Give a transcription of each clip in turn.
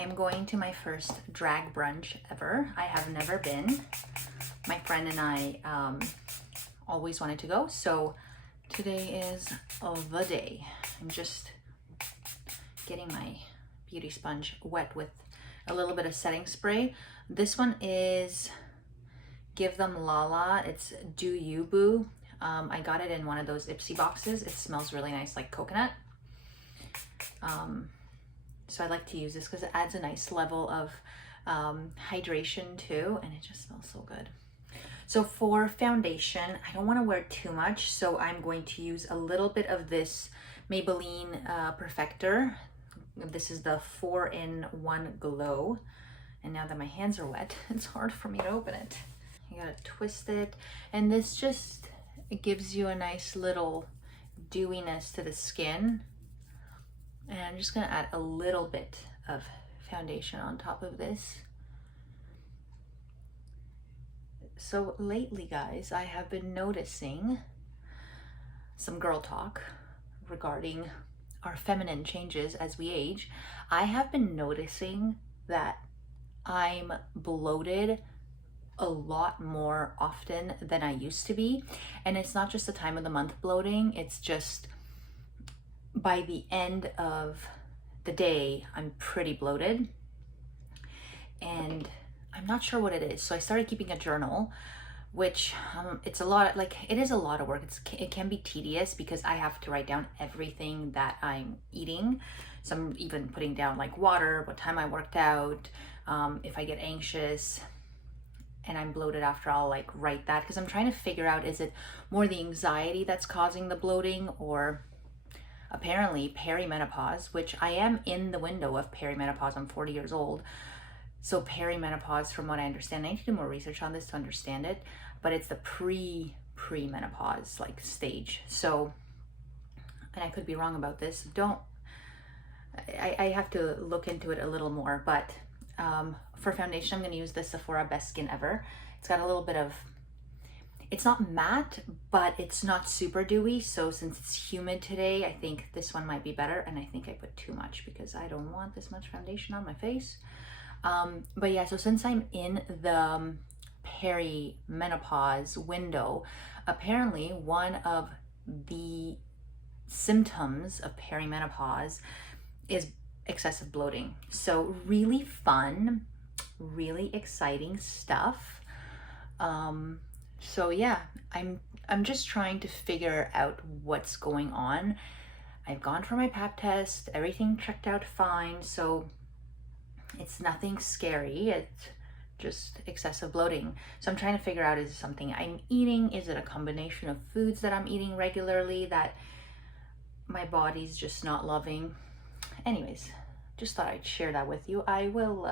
am going to my first drag brunch ever. I have never been. My friend and I always wanted to go, so today is the day. I'm just getting my beauty sponge wet with a little bit of setting spray. This one is Give Them Lala. It's Do You Boo. I got it in one of those Ipsy boxes. It smells really nice, like coconut. So I like to use this because it adds a nice level of hydration too, and it just smells so good. So for foundation, I don't want to wear too much, so I'm going to use a little bit of this Maybelline Perfector. This is the 4-in-1 Glow. And now that my hands are wet, it's hard for me to open it. You gotta twist it, and this just, it gives you a nice little dewiness to the skin. And I'm just gonna add a little bit of foundation on top of this. So lately, guys, I have been noticing some girl talk regarding our feminine changes as we age. I have been noticing that I'm bloated a lot more often than I used to be. And it's not just the time of the month bloating, it's just by the end of the day, I'm pretty bloated. And I'm not sure what it is. So I started keeping a journal, which it's a lot, like it is a lot of work. It can be tedious because I have to write down everything that I'm eating. So I'm even putting down like water, what time I worked out, if I get anxious and I'm bloated after, I'll like write that, because I'm trying to figure out, is it more the anxiety that's causing the bloating, or apparently perimenopause, which I am in the window of perimenopause. I'm 40 years old. So perimenopause, from what I understand, I need to do more research on this to understand it, but it's the pre-menopause like stage. So, and I could be wrong about this. I have to look into it a little more, but for foundation, I'm going to use the Sephora Best Skin Ever. It's got a little bit of, it's not matte, but it's not super dewy. So since it's humid today, I think this one might be better. And I think I put too much because I don't want this much foundation on my face. But yeah, so since I'm in the perimenopause window, apparently one of the symptoms of perimenopause is excessive bloating. So really fun, really exciting stuff. So yeah, I'm just trying to figure out what's going on. I've gone for my pap test, everything checked out fine, so it's nothing scary. It's just excessive bloating. So I'm trying to figure out, is it something I'm eating? Is it a combination of foods that I'm eating regularly that my body's just not loving? Anyways, just thought I'd share that with you. I will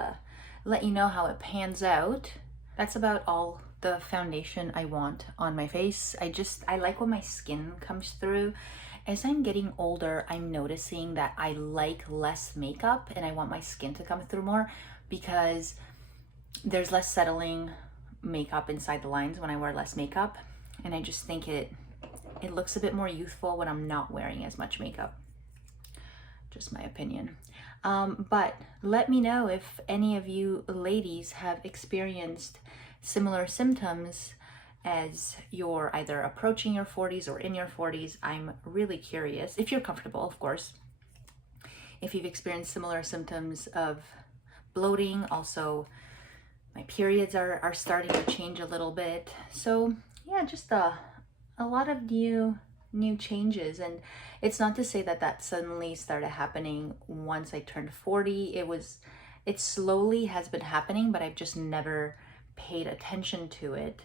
let you know how it pans out. That's about all the foundation I want on my face. I like when my skin comes through. As I'm getting older, I'm noticing that I like less makeup and I want my skin to come through more because there's less settling makeup inside the lines when I wear less makeup. And I just think it looks a bit more youthful when I'm not wearing as much makeup. Just my opinion. But let me know if any of you ladies have experienced similar symptoms as you're either approaching your 40s or in your 40s. I'm really curious, if you're comfortable, of course, if you've experienced similar symptoms of bloating. Also, my periods are starting to change a little bit. So yeah, just a lot of new changes. And it's not to say that suddenly started happening once I turned 40. It slowly has been happening, but I've just never paid attention to it.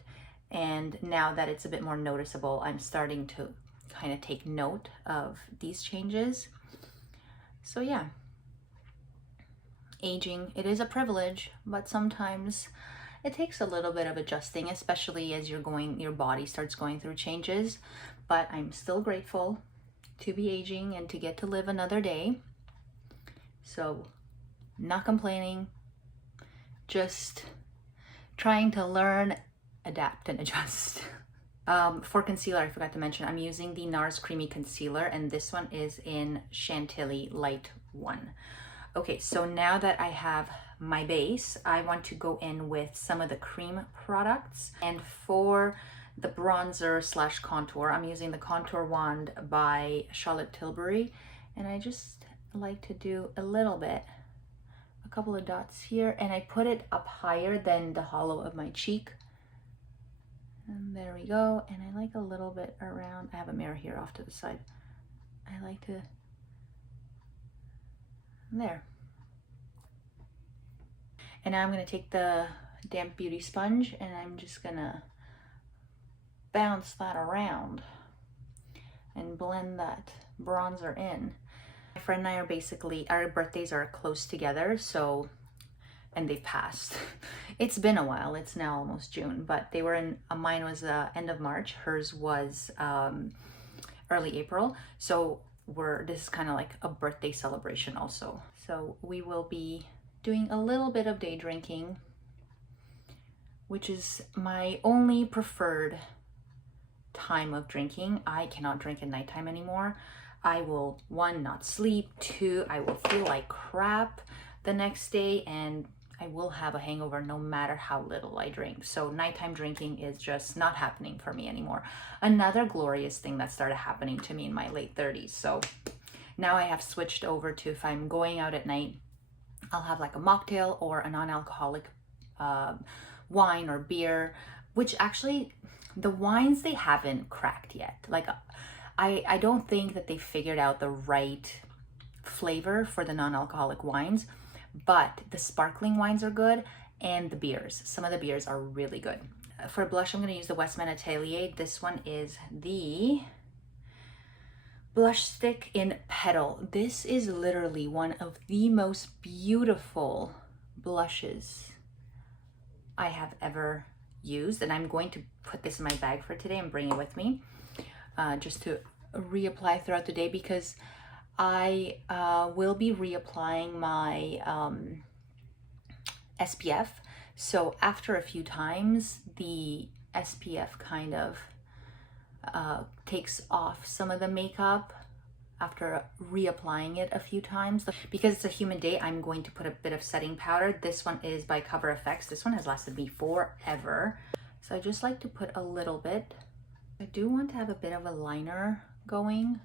And now that it's a bit more noticeable, I'm starting to kind of take note of these changes. So yeah, aging, it is a privilege, but sometimes it takes a little bit of adjusting, especially as your body starts going through changes. But I'm still grateful to be aging and to get to live another day. So not complaining, just trying to learn, adapt, and adjust. For concealer, I forgot to mention, I'm using the NARS Creamy Concealer, and this one is in Chantilly Light 1. Okay, so now that I have my base, I want to go in with some of the cream products. And for the bronzer slash contour, I'm using the Contour Wand by Charlotte Tilbury. And I just like to do a little bit, a couple of dots here, and I put it up higher than the hollow of my cheek. And there we go. And I like a little bit around, I have a mirror here off to the side. I like to, there. And now I'm gonna take the damp beauty sponge and I'm just gonna bounce that around and blend that bronzer in. My friend and I are basically, our birthdays are close together, so, and they've passed. It's been a while, it's now almost June, but they were in, mine was end of March, hers was early April. So this is kind of like a birthday celebration also. So we will be doing a little bit of day drinking, which is my only preferred time of drinking. I cannot drink at nighttime anymore. I will, one, not sleep, two, I will feel like crap the next day, and I will have a hangover no matter how little I drink. So nighttime drinking is just not happening for me anymore. Another glorious thing that started happening to me in my late 30s. So now I have switched over to, if I'm going out at night, I'll have like a mocktail or a non-alcoholic wine or beer, which actually the wines, they haven't cracked yet. Like I don't think that they figured out the right flavor for the non-alcoholic wines, but the sparkling wines are good, and the beers, some of the beers are really good. For blush, I'm going to use the Westman Atelier. This one is the blush stick in Petal. This is literally one of the most beautiful blushes I have ever used, and I'm going to put this in my bag for today and bring it with me just to reapply throughout the day, because I will be reapplying my SPF. So after a few times, the SPF kind of takes off some of the makeup after reapplying it a few times. Because it's a humid day, I'm going to put a bit of setting powder. This one is by Cover FX. This one has lasted me forever. So I just like to put a little bit. I do want to have a bit of a liner going.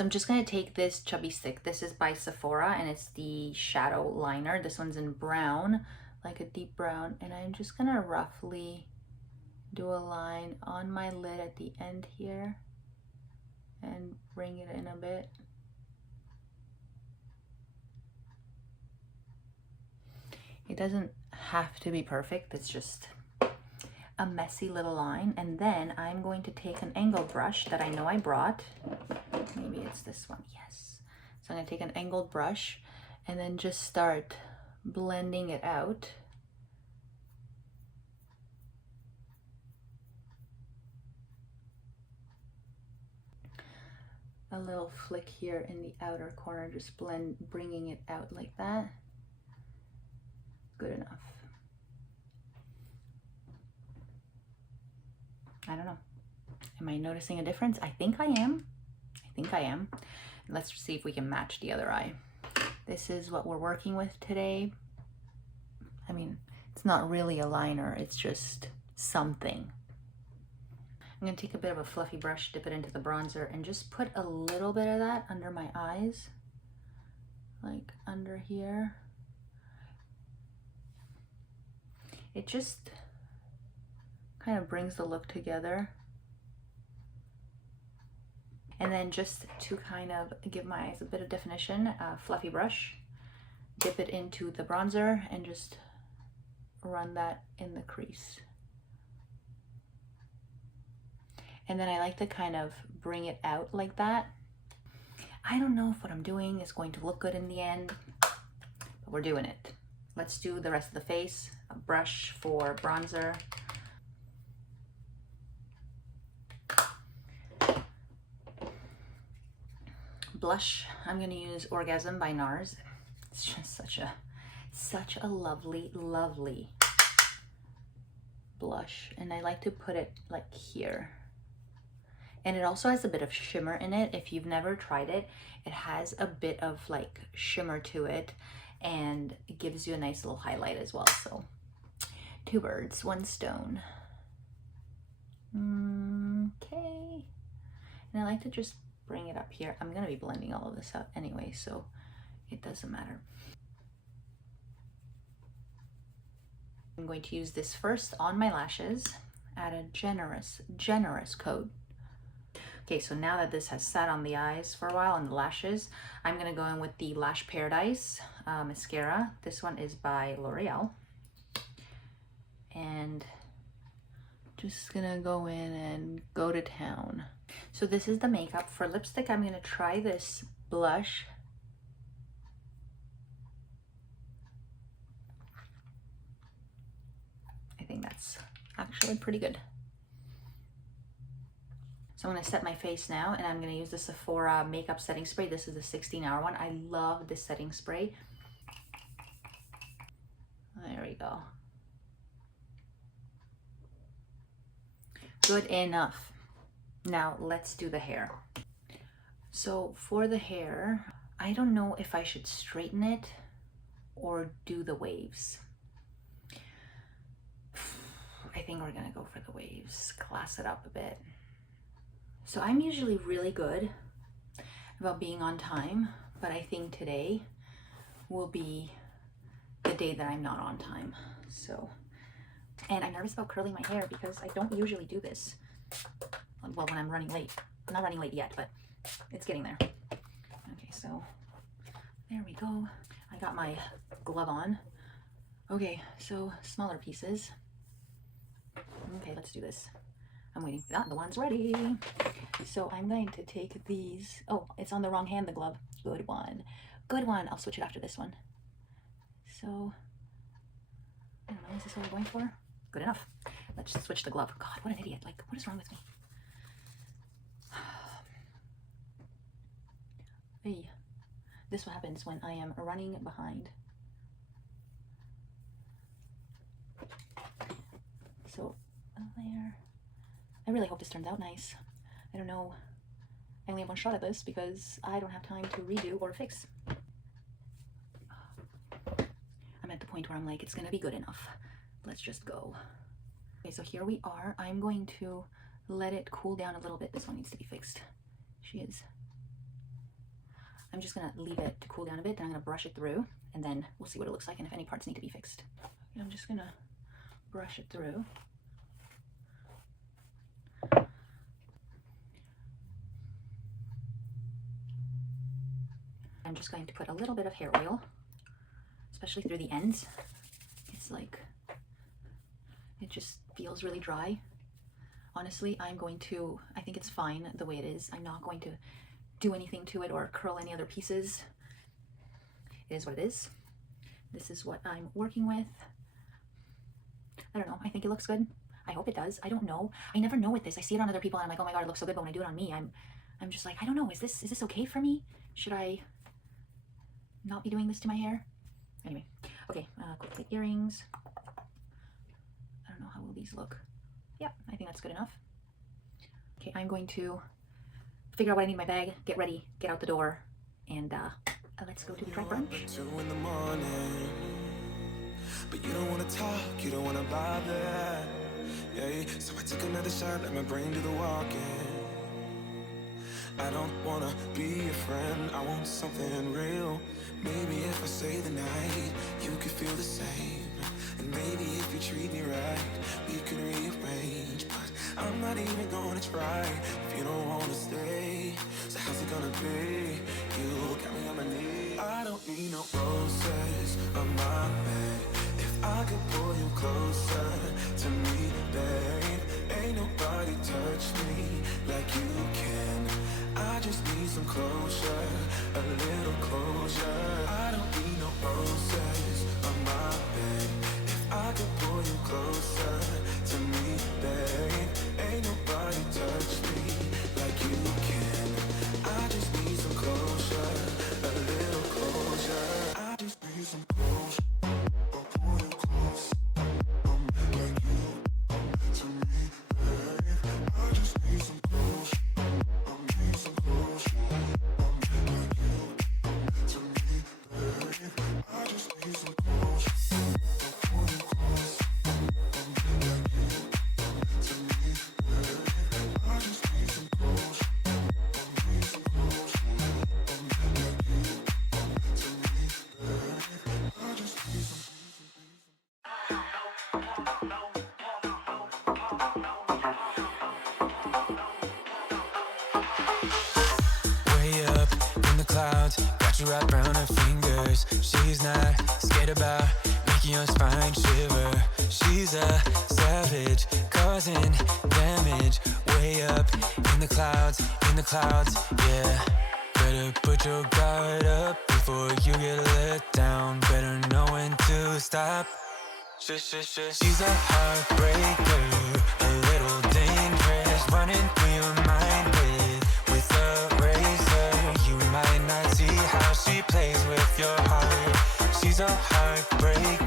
I'm just going to take this chubby stick. This is by Sephora and it's the shadow liner. This one's in brown, like a deep brown. And I'm just going to roughly do a line on my lid at the end here and bring it in a bit. It doesn't have to be perfect. It's just a messy little line. And then I'm going to take an angled brush that I know I brought. Maybe it's this one, yes. So I'm gonna take an angled brush and then just start blending it out. A little flick here in the outer corner, just bringing it out like that. Good enough. I don't know. Am I noticing a difference? I think I am. Let's see if we can match the other eye. This is what we're working with today. I mean, it's not really a liner, it's just something. I'm gonna take a bit of a fluffy brush, dip it into the bronzer, and just put a little bit of that under my eyes, like under here. It just kind of brings the look together. And then just to kind of give my eyes a bit of definition, fluffy brush, dip it into the bronzer and just run that in the crease. And then I like to kind of bring it out like that. I don't know if what I'm doing is going to look good in the end, but we're doing it. Let's do the rest of the face. A brush for bronzer. Blush, I'm going to use Orgasm by NARS. It's just such a lovely, lovely blush. And I like to put it like here. And it also has a bit of shimmer in it. If you've never tried it, it has a bit of like shimmer to it, and it gives you a nice little highlight as well. So 2 birds, 1 stone. Okay. And I like to just bring it up here. I'm gonna be blending all of this out anyway, so it doesn't matter. I'm going to use this first on my lashes, add a generous coat. Okay, so now that this has sat on the eyes for a while and the lashes, I'm gonna go in with the Lash Paradise mascara. This one is by L'Oreal. And just gonna go in and go to town. So this is the makeup. For lipstick, I'm gonna try this blush. I think that's actually pretty good. So I'm gonna set my face now, and I'm gonna use the Sephora makeup setting spray. This is the 16-hour one. I love this setting spray. There we go. Good enough. Now let's do the hair. So for the hair, I don't know if I should straighten it or do the waves. I think we're gonna go for the waves, class it up a bit. So I'm usually really good about being on time, but I think today will be the day that I'm not on time. So, and I'm nervous about curling my hair because I don't usually do this. Well, when I'm running late. I'm not running late yet, but it's getting there. Okay, so there we go. I got my glove on. Okay, so smaller pieces. Okay, let's do this. I'm waiting. Ah, the one's ready. So I'm going to take these. Oh, it's on the wrong hand, the glove. Good one. Good one. I'll switch it after this one. So, I don't know, is this what we're going for? Good enough. Let's just switch the glove. God, what an idiot. Like, what is wrong with me? Hey, this is what happens when I am running behind. So, there. I really hope this turns out nice. I don't know. I only have 1 shot at this because I don't have time to redo or fix. I'm at the point where I'm like, it's gonna be good enough. Let's just go. Okay, so here we are. I'm going to let it cool down a little bit. This one needs to be fixed. She is. I'm just gonna leave it to cool down a bit, then I'm gonna brush it through, and then we'll see what it looks like and if any parts need to be fixed. Okay, I'm just gonna brush it through. I'm just going to put a little bit of hair oil, especially through the ends. It's like, it just feels really dry. Honestly, I think it's fine the way it is. I'm not going to do anything to it or curl any other pieces. It is what it is. This is what I'm working with. I don't know, I think it looks good. I hope it does. I don't know. I never know with this. I see it on other people and I'm like, oh my God, it looks so good, but when I do it on me, I'm just like, I don't know, is this okay for me? Should I not be doing this to my hair? Anyway, okay, quickly earrings. I don't know, how will these look? Yeah, I think that's good enough. Okay, I'm going to figure out what I need in my bag, get ready, get out the door, and let's go to try brunch. 2 in the morning, but you don't want to talk, you don't want to bother. Yeah, so I took another shot, let my brain do the walking. I don't want to be a friend, I want something real. Maybe if I stay the night, you could feel the same. And maybe if you treat me right, we could rearrange. But I'm not even gonna try if you don't wanna stay. So how's it gonna be? You got me on my knees. I don't need no roses on my bed. If I could pull you closer to me, babe, ain't nobody touch me like you can. I just need some closure, a little closure. I don't need no roses on my bed. If I could pull you closer to me, babe, ain't nobody touch me like you can. I just need some closure, a little closure. I just need some closure. I'll pull you close, like you to me, babe. I just need some closure. Way up in the clouds, got you wrapped around her fingers. She's not scared about making your spine shiver. She's a savage, causing damage. Way up in the clouds, yeah. Better put your guard up before you get let down. Better know when to stop. She's a heartbreaker, a little dangerous, running through your mind with a razor. You might not see how she plays with your heart. She's a heartbreaker.